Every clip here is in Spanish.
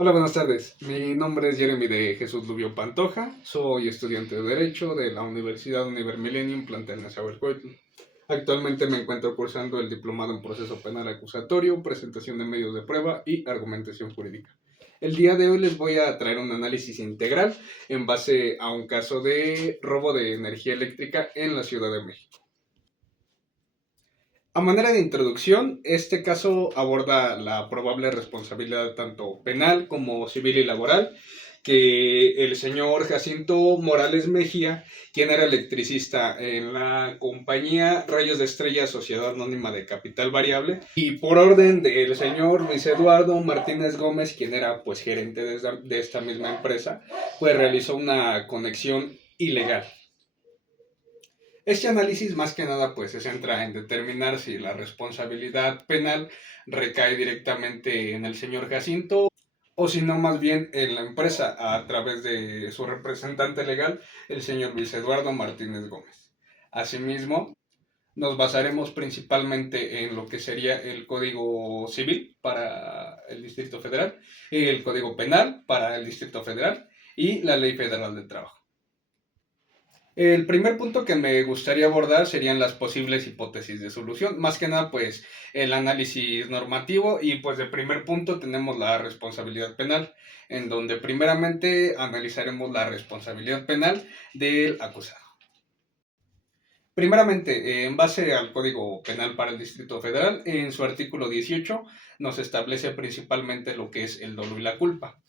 Hola, buenas tardes. Mi nombre es Jeremy de Jesús Lubio Pantoja. Soy estudiante de Derecho de la Universidad Univermillennium, plantel Nezahualcóyotl. Actualmente me encuentro cursando el Diplomado en Proceso Penal Acusatorio, presentación de medios de prueba y argumentación jurídica. El día de hoy les voy a traer un análisis integral en base a un caso de robo de energía eléctrica en la Ciudad de México. A manera de introducción, este caso aborda la probable responsabilidad tanto penal como civil y laboral que el señor Jacinto Morales Mejía, quien era electricista en la compañía Rayos de Estrella Sociedad Anónima de Capital Variable, y por orden del señor Luis Eduardo Martínez Gómez, quien era pues gerente de esta misma empresa, pues realizó una conexión ilegal. Este análisis más que nada pues se centra en determinar si la responsabilidad penal recae directamente en el señor Jacinto o si no más bien en la empresa a través de su representante legal, el señor Luis Eduardo Martínez Gómez. Asimismo, nos basaremos principalmente en lo que sería el Código Civil para el Distrito Federal, el Código Penal para el Distrito Federal y la Ley Federal del Trabajo. El primer punto que me gustaría abordar serían las posibles hipótesis de solución. Más que nada, pues, el análisis normativo y, pues, de primer punto tenemos la responsabilidad penal, en donde primeramente analizaremos la responsabilidad penal del acusado. Primeramente, en base al Código Penal para el Distrito Federal, en su artículo 18 nos establece principalmente lo que es el dolo y la culpa,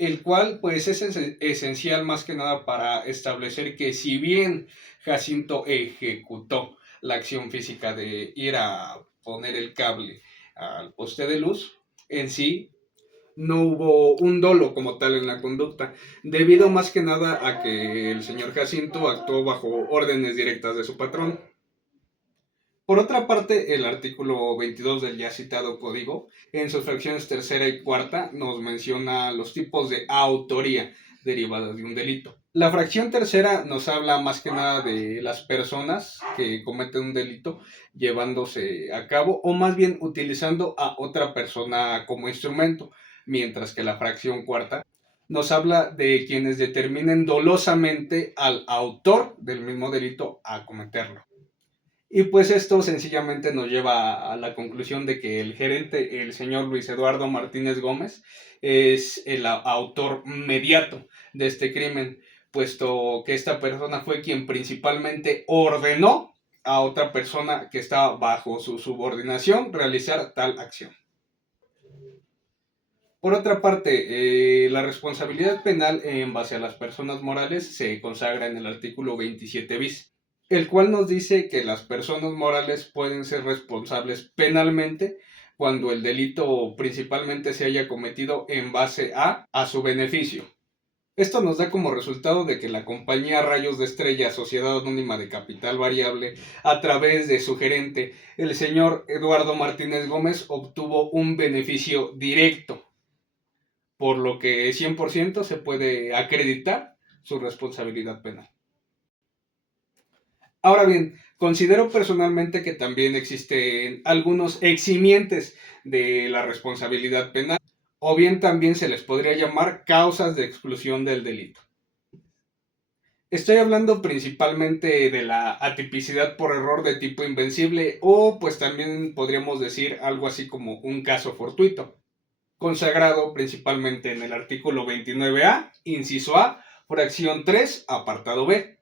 el cual pues es esencial más que nada para establecer que si bien Jacinto ejecutó la acción física de ir a poner el cable al poste de luz, en sí no hubo un dolo como tal en la conducta, debido más que nada a que el señor Jacinto actuó bajo órdenes directas de su patrón. Por otra parte, el artículo 22 del ya citado código, en sus fracciones tercera y cuarta, nos menciona los tipos de autoría derivadas de un delito. La fracción tercera nos habla más que nada de las personas que cometen un delito llevándose a cabo o más bien utilizando a otra persona como instrumento, mientras que la fracción cuarta nos habla de quienes determinen dolosamente al autor del mismo delito a cometerlo. Y pues esto sencillamente nos lleva a la conclusión de que el gerente, el señor Luis Eduardo Martínez Gómez, es el autor mediato de este crimen, puesto que esta persona fue quien principalmente ordenó a otra persona que estaba bajo su subordinación realizar tal acción. Por otra parte, la responsabilidad penal en base a las personas morales se consagra en el artículo 27 bis, el cual nos dice que las personas morales pueden ser responsables penalmente cuando el delito principalmente se haya cometido en base a su beneficio. Esto nos da como resultado de que la compañía Rayos de Estrella, Sociedad Anónima de Capital Variable, a través de su gerente, el señor Eduardo Martínez Gómez, obtuvo un beneficio directo, por lo que 100% se puede acreditar su responsabilidad penal. Ahora bien, considero personalmente que también existen algunos eximientes de la responsabilidad penal, o bien también se les podría llamar causas de exclusión del delito. Estoy hablando principalmente de la atipicidad por error de tipo invencible o pues también podríamos decir algo así como un caso fortuito, consagrado principalmente en el artículo 29A, inciso A, fracción 3, apartado B.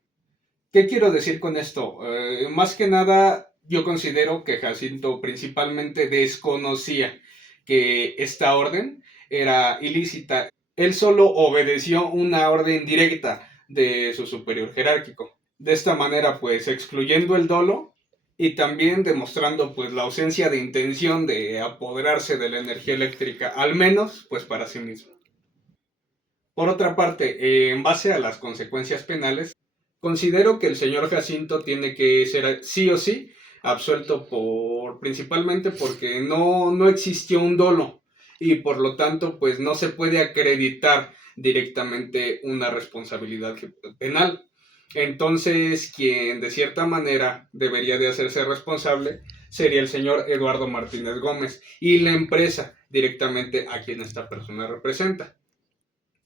¿Qué quiero decir con esto? Más que nada, yo considero que Jacinto principalmente desconocía que esta orden era ilícita. Él solo obedeció una orden directa de su superior jerárquico. De esta manera, pues, excluyendo el dolo y también demostrando, pues, la ausencia de intención de apoderarse de la energía eléctrica, al menos, pues, para sí mismo. Por otra parte, en base a las consecuencias penales, considero que el señor Jacinto tiene que ser sí o sí absuelto principalmente porque no existió un dolo y por lo tanto pues no se puede acreditar directamente una responsabilidad penal. Entonces, quien de cierta manera debería de hacerse responsable sería el señor Eduardo Martínez Gómez y la empresa directamente a quien esta persona representa.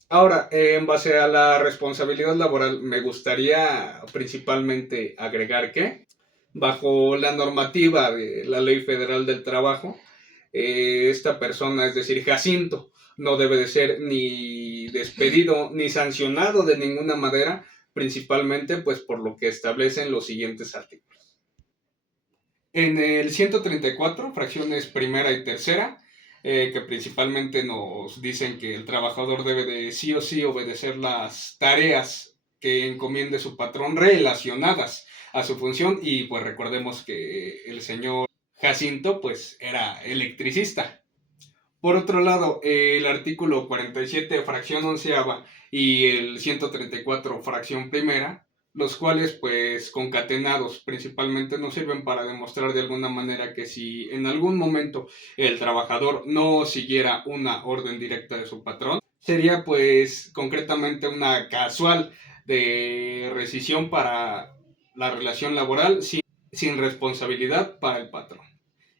Ahora, en base a la responsabilidad laboral, me gustaría principalmente agregar que, bajo la normativa de la Ley Federal del Trabajo, esta persona, es decir, Jacinto, no debe de ser ni despedido ni sancionado de ninguna manera, principalmente pues por lo que establecen los siguientes artículos. En el 134, fracciones primera y tercera, que principalmente nos dicen que el trabajador debe de sí o sí obedecer las tareas que encomiende su patrón relacionadas a su función, y pues recordemos que el señor Jacinto pues era electricista. Por otro lado, el artículo 47, fracción onceava, y el 134, fracción primera, los cuales, pues, concatenados, principalmente nos sirven para demostrar de alguna manera que si en algún momento el trabajador no siguiera una orden directa de su patrón, sería, pues, concretamente una casual de rescisión para la relación laboral sin responsabilidad para el patrón.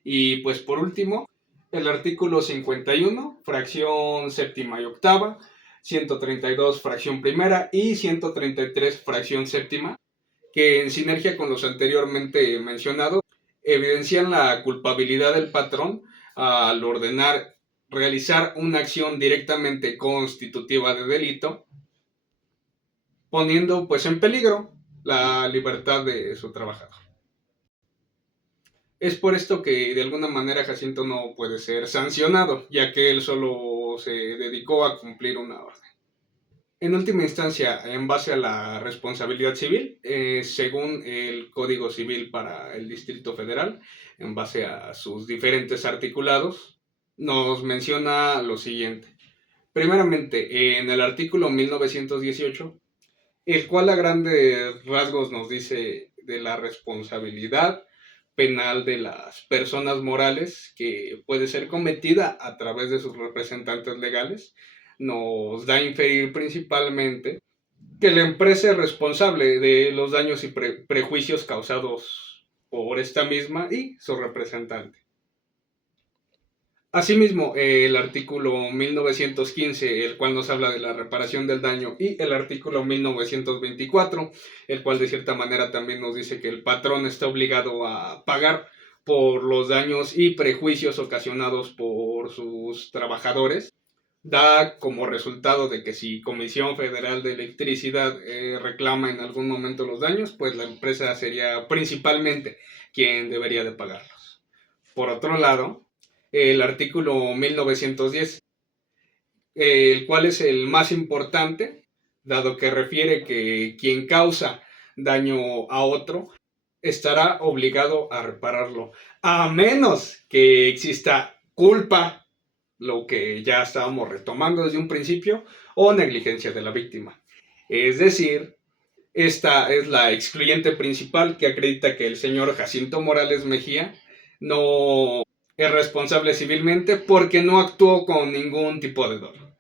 Y, pues, por último, el artículo 51, fracción séptima y octava, 132, fracción primera y 133, fracción séptima, que en sinergia con los anteriormente mencionados, evidencian la culpabilidad del patrón al ordenar realizar una acción directamente constitutiva de delito, poniendo pues en peligro la libertad de su trabajador. Es por esto que de alguna manera Jacinto no puede ser sancionado, ya que él solo se dedicó a cumplir una orden. En última instancia, en base a la responsabilidad civil, según el Código Civil para el Distrito Federal, en base a sus diferentes articulados, nos menciona lo siguiente. Primeramente, en el artículo 1918, el cual a grandes rasgos nos dice de la responsabilidad penal de las personas morales que puede ser cometida a través de sus representantes legales, nos da a inferir principalmente que la empresa es responsable de los daños y prejuicios causados por esta misma y su representante. Asimismo, el artículo 1915, el cual nos habla de la reparación del daño, y el artículo 1924, el cual de cierta manera también nos dice que el patrón está obligado a pagar por los daños y prejuicios ocasionados por sus trabajadores, da como resultado de que si Comisión Federal de Electricidad reclama en algún momento los daños, pues la empresa sería principalmente quien debería de pagarlos. Por otro lado, el artículo 1910, el cual es el más importante, dado que refiere que quien causa daño a otro estará obligado a repararlo, a menos que exista culpa, lo que ya estábamos retomando desde un principio, o negligencia de la víctima. Es decir, esta es la excluyente principal que acredita que el señor Jacinto Morales Mejía no es responsable civilmente porque no actuó con ningún tipo de dolo.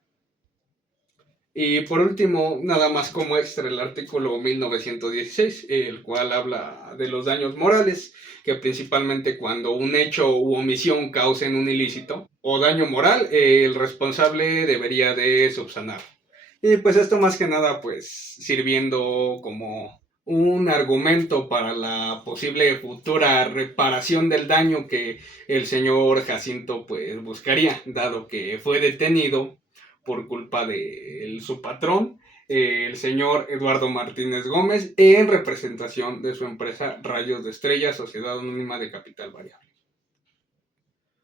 Y por último, nada más como extra, el artículo 1916, el cual habla de los daños morales, que principalmente cuando un hecho u omisión causen un ilícito o daño moral, el responsable debería de subsanar. Y pues esto más que nada pues sirviendo como un argumento para la posible futura reparación del daño que el señor Jacinto pues buscaría, dado que fue detenido por culpa de su patrón, el señor Eduardo Martínez Gómez, en representación de su empresa Rayos de Estrella, Sociedad Anónima de Capital Variable.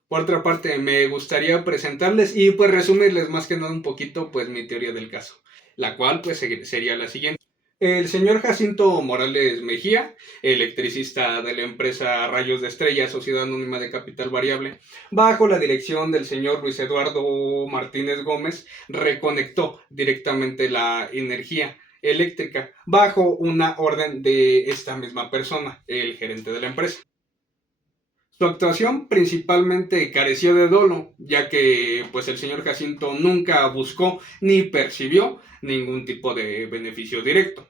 Por otra parte, me gustaría presentarles y pues resumirles más que nada un poquito pues mi teoría del caso, la cual pues sería la siguiente. El señor Jacinto Morales Mejía, electricista de la empresa Rayos de Estrella, Sociedad Anónima de Capital Variable, bajo la dirección del señor Luis Eduardo Martínez Gómez, reconectó directamente la energía eléctrica bajo una orden de esta misma persona, el gerente de la empresa. Su actuación principalmente careció de dolo, ya que pues el señor Jacinto nunca buscó ni percibió ningún tipo de beneficio directo,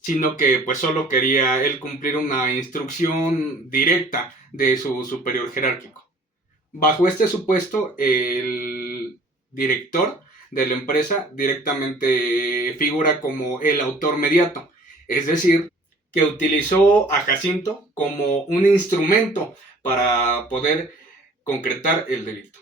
sino que pues solo quería él cumplir una instrucción directa de su superior jerárquico. Bajo este supuesto, el director de la empresa directamente figura como el autor mediato, es decir, que utilizó a Jacinto como un instrumento para poder concretar el delito,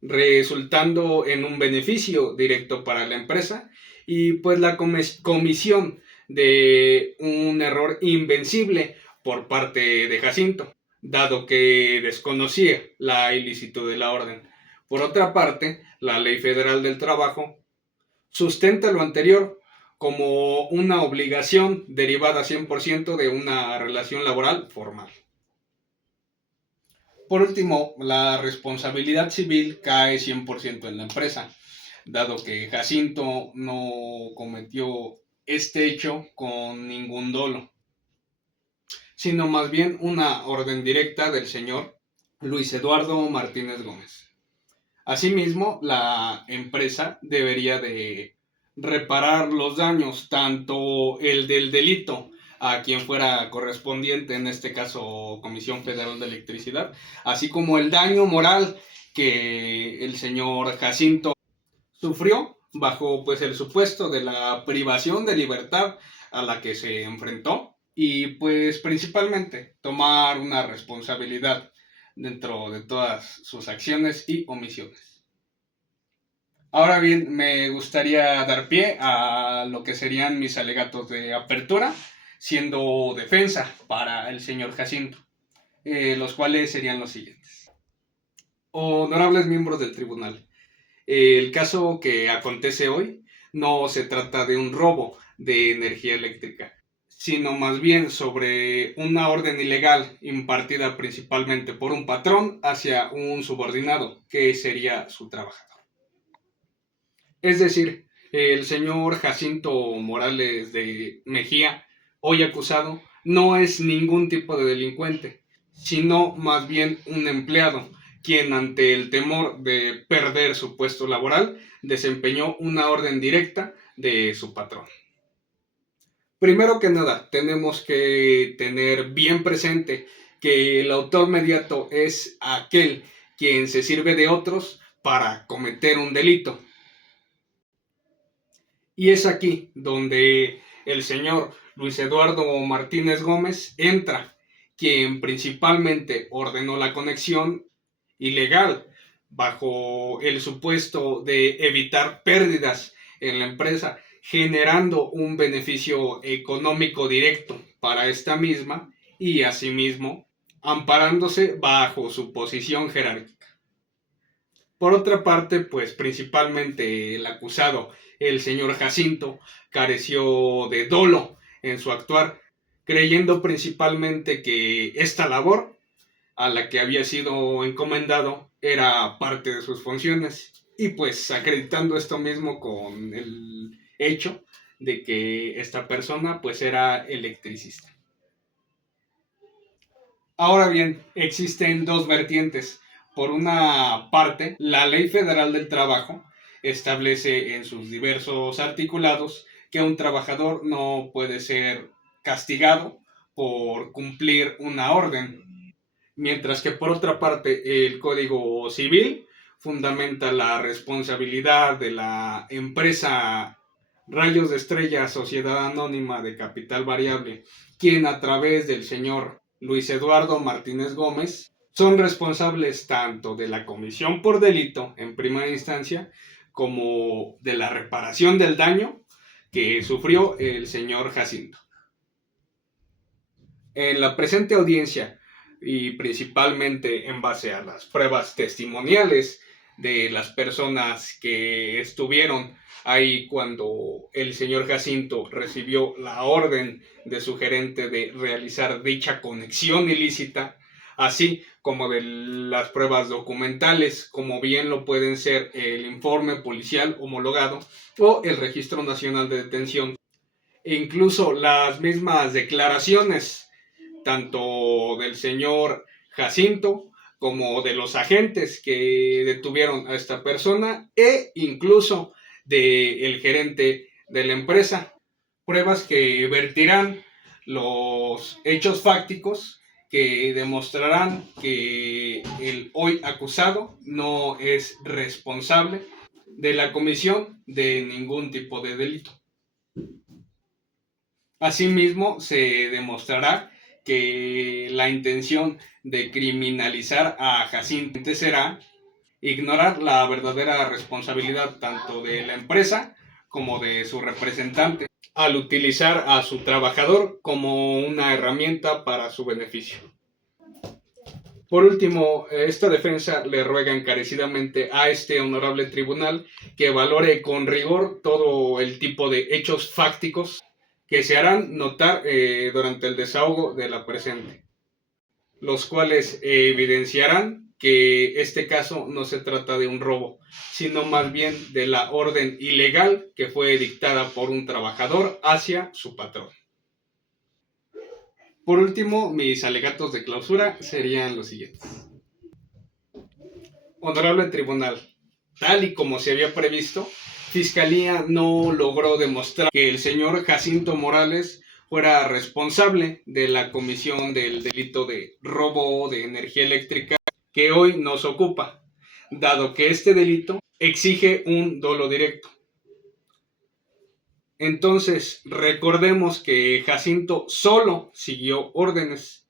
resultando en un beneficio directo para la empresa y pues la comisión de un error invencible por parte de Jacinto, dado que desconocía la ilicitud de la orden. Por otra parte, la Ley Federal del Trabajo sustenta lo anterior como una obligación derivada 100% de una relación laboral formal. Por último, la responsabilidad civil cae 100% en la empresa, dado que Jacinto no cometió este hecho con ningún dolo, sino más bien una orden directa del señor Luis Eduardo Martínez Gómez. Asimismo, la empresa debería de reparar los daños, tanto el del delito a quien fuera correspondiente, en este caso Comisión Federal de Electricidad, así como el daño moral que el señor Jacinto sufrió bajo pues el supuesto de la privación de libertad a la que se enfrentó y pues principalmente tomar una responsabilidad dentro de todas sus acciones y omisiones. Ahora bien, me gustaría dar pie a lo que serían mis alegatos de apertura, siendo defensa para el señor Jacinto, los cuales serían los siguientes. Honorables miembros del tribunal, el caso que acontece hoy no se trata de un robo de energía eléctrica, sino más bien sobre una orden ilegal impartida principalmente por un patrón hacia un subordinado, que sería su trabajador. Es decir, el señor Jacinto Morales de Mejía, hoy acusado, no es ningún tipo de delincuente, sino más bien un empleado, quien ante el temor de perder su puesto laboral, desempeñó una orden directa de su patrón. Primero que nada, tenemos que tener bien presente que el autor mediato es aquel quien se sirve de otros para cometer un delito. Y es aquí donde el señor Luis Eduardo Martínez Gómez entra, quien principalmente ordenó la conexión ilegal bajo el supuesto de evitar pérdidas en la empresa, generando un beneficio económico directo para esta misma y asimismo amparándose bajo su posición jerárquica. Por otra parte, pues principalmente el acusado, el señor Jacinto, careció de dolo en su actuar, creyendo principalmente que esta labor a la que había sido encomendado era parte de sus funciones y pues acreditando esto mismo con el hecho de que esta persona pues era electricista. Ahora bien, existen dos vertientes. Por una parte, la Ley Federal del Trabajo establece en sus diversos articulados que un trabajador no puede ser castigado por cumplir una orden, mientras que por otra parte el Código Civil fundamenta la responsabilidad de la empresa Rayos de Estrella Sociedad Anónima de Capital Variable, quien a través del señor Luis Eduardo Martínez Gómez son responsables tanto de la comisión por delito en primera instancia como de la reparación del daño que sufrió el señor Jacinto. En la presente audiencia, y principalmente en base a las pruebas testimoniales de las personas que estuvieron ahí cuando el señor Jacinto recibió la orden de su gerente de realizar dicha conexión ilícita, así como de las pruebas documentales, como bien lo pueden ser el informe policial homologado o el Registro Nacional de Detención, e incluso las mismas declaraciones tanto del señor Jacinto como de los agentes que detuvieron a esta persona e incluso del gerente de la empresa. Pruebas que vertirán los hechos fácticos que demostrarán que el hoy acusado no es responsable de la comisión de ningún tipo de delito. Asimismo, se demostrará que la intención de criminalizar a Jacinto será ignorar la verdadera responsabilidad tanto de la empresa como de su representante al utilizar a su trabajador como una herramienta para su beneficio. Por último, esta defensa le ruega encarecidamente a este honorable tribunal que valore con rigor todo el tipo de hechos fácticos que se harán notar durante el desahogo de la presente, los cuales evidenciarán que este caso no se trata de un robo, sino más bien de la orden ilegal que fue dictada por un trabajador hacia su patrón. Por último, mis alegatos de clausura serían los siguientes. Honorable Tribunal, tal y como se había previsto, Fiscalía no logró demostrar que el señor Jacinto Morales fuera responsable de la comisión del delito de robo de energía eléctrica que hoy nos ocupa, dado que este delito exige un dolo directo. Entonces, recordemos que Jacinto solo siguió órdenes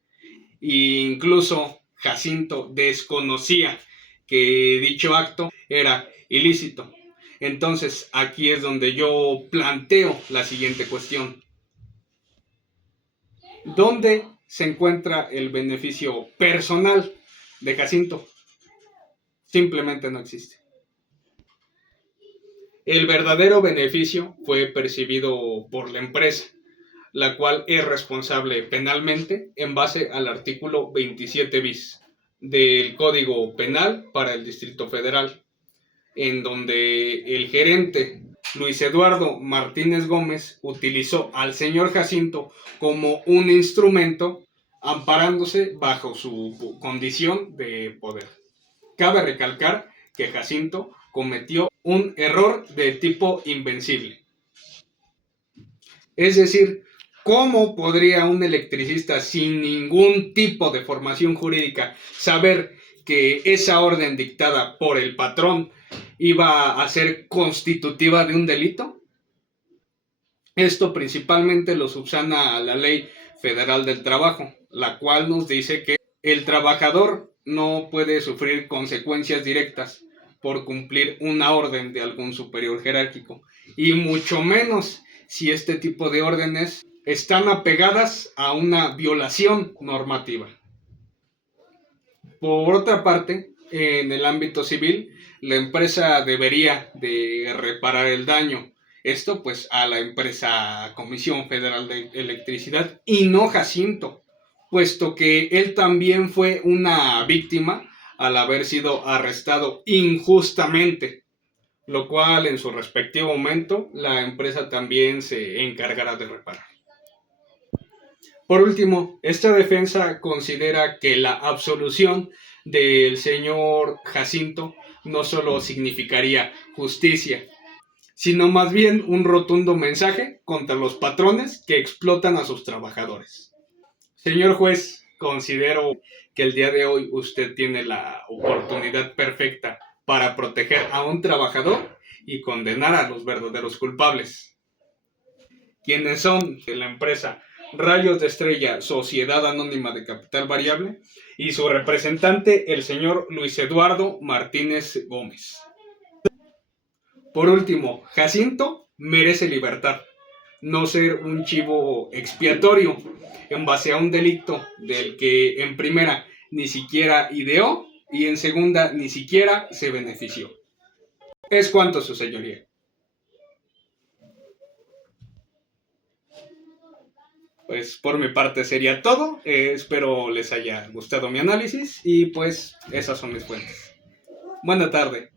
e incluso Jacinto desconocía que dicho acto era ilícito. Entonces, aquí es donde yo planteo la siguiente cuestión. ¿Dónde se encuentra el beneficio personal de Jacinto? Simplemente no existe. El verdadero beneficio fue percibido por la empresa, la cual es responsable penalmente en base al artículo 27 bis del Código Penal para el Distrito Federal, en donde el gerente Luis Eduardo Martínez Gómez utilizó al señor Jacinto como un instrumento amparándose bajo su condición de poder. Cabe recalcar que Jacinto cometió un error de tipo invencible. Es decir, ¿cómo podría un electricista sin ningún tipo de formación jurídica saber que esa orden dictada por el patrón iba a ser constitutiva de un delito? Esto principalmente lo subsana la Ley Federal del Trabajo, la cual nos dice que el trabajador no puede sufrir consecuencias directas por cumplir una orden de algún superior jerárquico, y mucho menos si este tipo de órdenes están apegadas a una violación normativa. Por otra parte, en el ámbito civil, la empresa debería de reparar el daño. Esto pues a la empresa Comisión Federal de Electricidad y no Jacinto, puesto que él también fue una víctima al haber sido arrestado injustamente, lo cual en su respectivo momento la empresa también se encargará de reparar. Por último, esta defensa considera que la absolución del señor Jacinto no solo significaría justicia, sino más bien un rotundo mensaje contra los patrones que explotan a sus trabajadores. Señor juez, considero que el día de hoy usted tiene la oportunidad perfecta para proteger a un trabajador y condenar a los verdaderos culpables, quienes son de la empresa Rayos de Estrella, Sociedad Anónima de Capital Variable, y su representante, el señor Luis Eduardo Martínez Gómez. Por último, Jacinto merece libertad, no ser un chivo expiatorio en base a un delito del que en primera ni siquiera ideó y en segunda ni siquiera se benefició. Es cuanto, su señoría. Pues por mi parte sería todo. Espero les haya gustado mi análisis y pues esas son mis fuentes. Buena tarde.